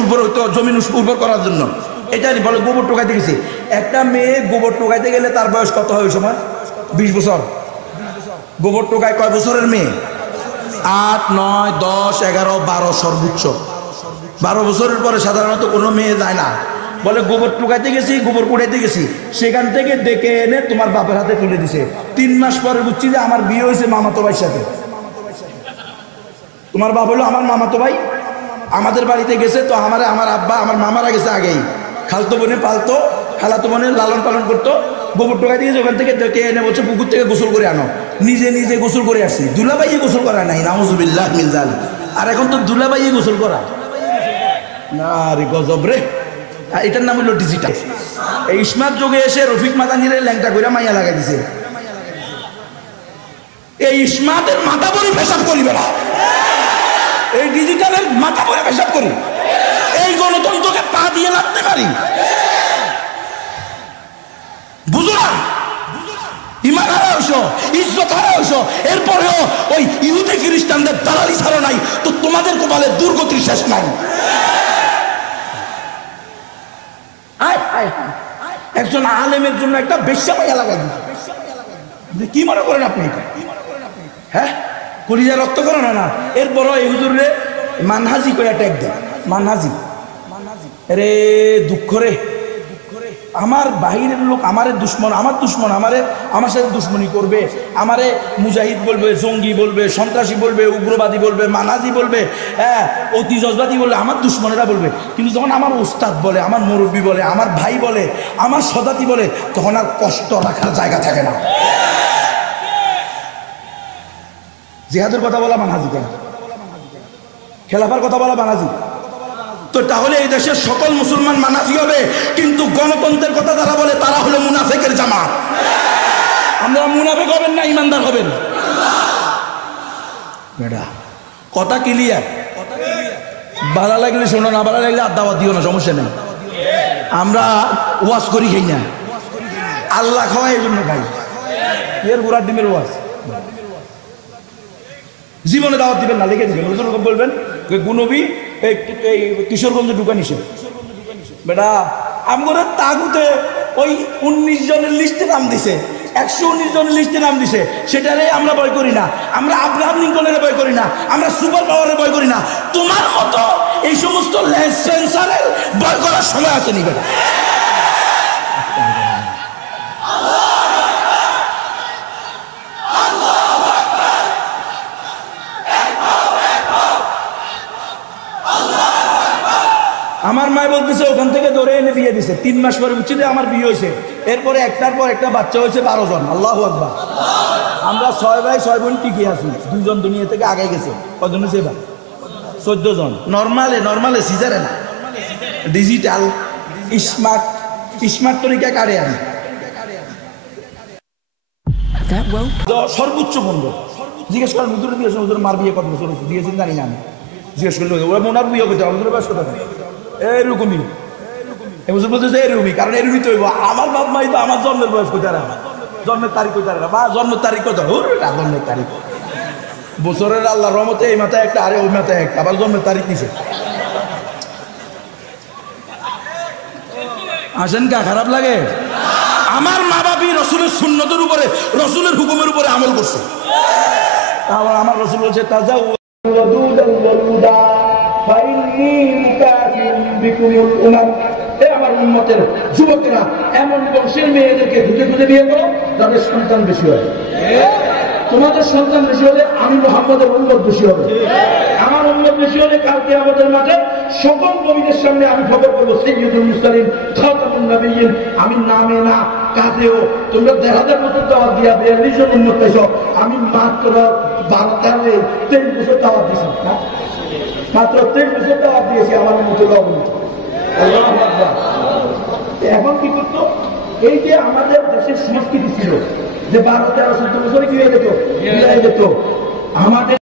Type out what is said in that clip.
উর্বর হতো, জমিন উর্বর করার জন্য। এটা বলে গোবর টোকাইতে গেছি। একটা মেয়ে গোবর টোকাইতে গেলে তার বয়স কত হয় ওই সময়? 20 বছর। গোবর টোকায় কয় বছরের মেয়ে? 8, 9, 10, 11, 12 সর্বোচ্চ। 12 বছরের পরে সাধারণত কোনো মেয়ে যায় না। বলে গোবর টোকাইতে গেছি, গোবর কুড়াইতে গেছি, সেখান থেকে ডেকে এনে তোমার বাপের হাতে তুলে দিছে। 3 মাস পরে বুঝছি যে আমার বিয়ে হয়েছে মামাতো ভাইয়ের সাথে। তোমার বাপ হলো আমার মামাতো ভাই, আমাদের বাড়িতে গেছে তো আমার আব্বা আমার মামারা গেছে আগেই, খালতো বোনে পালতো, খালাতো বোনে লালন পালন করতো। গোবর টোকাইতে গেছে, ওখান থেকে ডেকে এনে বলছে পুকুর থেকে গোসল করে আনো। নিজে নিজে গোসল করে আসছি। দুলাভাইয়ে গোসল করা নাই, নাউজুবিল্লাহ মিন যালিক। আর এখন তো দুলাভাইয়ে গোসল করা না রে, গজব রে। এটার নাম হলো ডিজিটাল। এই স্মার্ট যুগে এসে রফিক মাদানিরে ল্যাংটা করে মাইয়া লাগাই দিছে। এই স্মার্টের মাথা ভরে পেশাব করি বেড়া, এই ডিজিটালের মাথা ভরে পেশাব করি, এই গণতন্ত্রকে পা দিয়ে লাগতে পারি। বুঝো না? ইমান হারা হইছ, ইজ্জত হারা হইছ, এরপরেও ওই ইহুদি খ্রিস্টানদের দালালি ছাড়া নাই তো তোমাদের কপালে দুর্গতির শেষ নাই। একজন আলেমের জন্য একটা বেশ্যা পাইয়া লাগাই দিচ্ছে। কি মনে করেন আপনি? হ্যাঁ, কলিজা রক্ত করে না? এরপরও এই হুজুরে মানহাজি করে ট্যাগ দেয়। মানহাজি রে, দুঃখ রে। আমার বাহিরের লোক আমারে দুশ্মন, আমার দুশ্মন আমার সাথে দুশ্মনী করবে, আমারে মুজাহিদ বলবে, জঙ্গি বলবে, সন্ত্রাসী বলবে, উগ্রবাদী বলবে, মানাজি বলবে, হ্যাঁ অতি জজবাদী বলবে, আমার দুশ্মনেরা বলবে। কিন্তু যখন আমার ওস্তাদ বলে, আমার মুরব্বী বলে, আমার ভাই বলে, আমার সদাতি বলে, তখন আর কষ্ট রাখার জায়গা থাকে না। জিহাদের কথা বলা মানহাজি কেন? খেলাফার কথা বলা মানহাজি? তো তাহলে এই দেশের সকল মুসলমান মানাজি হবে, কিন্তু গণতন্ত্রের কথা যারা বলে তারা হলো মুনাফেকের জামাত। আমরা মুনাফেক হবেন না, ইমানদার হবেন। কথা ক্লিয়ার? ভালো লাগলে শোনো, না ভালো লাগলে আড্ডা দিও না, সমস্যা নেই। আমরা ওয়াজ করি খাই না, আল্লাহ খাওয়াই এই জন্য খাই। এর গোড়ার ডিমের ওয়াজ জীবনে দাওয়াত দিবেন না, লিখে দিবেন। বলবেন গুনবী এই কিশোরগঞ্জে ঢুকা নিষেধ। বেটা আমরা তাগুতে ওই 19 জনের লিস্টে নাম দিছে, 119 জনের লিস্টে নাম দিছে, সেটারে আমরা ভয় করি না। আমরা আব্রাহাম লিঙ্কনের ভয় করি না, আমরা সুপার পাওয়ারের ভয় করি না। তোমার মতো এই সমস্ত সেন্সারের ভয় করার সময় আছে নি? বেটা আমার মায় বলতেছে ওখান থেকে ধরে এনে বিয়ে দিছে। 3 মাস পরে বুঝছি যে আমার বিয়ে হয়েছে। এরপরে একটার পর একটা বাচ্চা হয়েছে 12 জন। আল্লাহু আকবার। আমরা 6 ভাই 6 বোন টিকে আছি। 2 জন দুনিয়া থেকে আগে গেছে। কজন হয়েছে এবার? 14 জন। নর্মালে সিজারে না, ডিজিটাল স্মার্ট তরিকা কারে আনি সর্বোচ্চ বন্ধ। জিজ্ঞেস করেন হুজুরে দিয়েছেন, হুজুর মার বিয়ে কত বছর দিয়েছেন জানি না আমি। জিজ্ঞেস করলে ওরা মোনার বিয়ে করতে হুজুরের বয়স কত? এরকমই হুজুর বলতেছে এরকমই, কারণ এরকমই তো আমার বাপ মাই তো আমার জন্মের বয়স কোথায় না, জন্মের তারিখ কোথায় না, বা জন্মের তারিখ কত? জন্মের তারিখ বছরের আল্লাহ রহমতে এই মাথায় একটা, আরে ওই মাথায় একটা, আবার জন্মের তারিখ নিছে। আসেন কা খারাপ লাগে? আমার মা বাপি রসুলের সুন্নতের উপরে, রসুলের হুকুমের উপরে আমল করছে। আবার আমার রসুল বলছে তাজা আমার উম্মতের যুবকেরা এমন বংশের মেয়েদেরকে খুঁজে খুঁজে বিয়ে করো যাদের সন্তান বেশি হয়। তোমাদের সন্তান বেশি হলে আমি মুহাম্মদের উম্মত বেশি হবে। আমার উম্মত বেশি হলে কালকে আমাদের মাঝে সকল নবীদের সামনে আমি খবর করবো সাইয়্যিদুল মুরসালিন খাতামুন নবিয়্যিন। আমি নামে না কাজেও তোমরা 1000 বছর দাওয়াত দিয়া 42 জন উম্মত পাইছো, আমি মাত্র 23 বছর দাওয়াত দিয়েছি। মাত্র 23 বছর দাওয়াত দিয়েছি আমার উম্মতের অবনীত। এখন কি করতো? এই যে আমাদের দেশের সংস্কৃতি ছিল যে 12, 13, 14 বছরে কি হয়ে যেত, আমাদের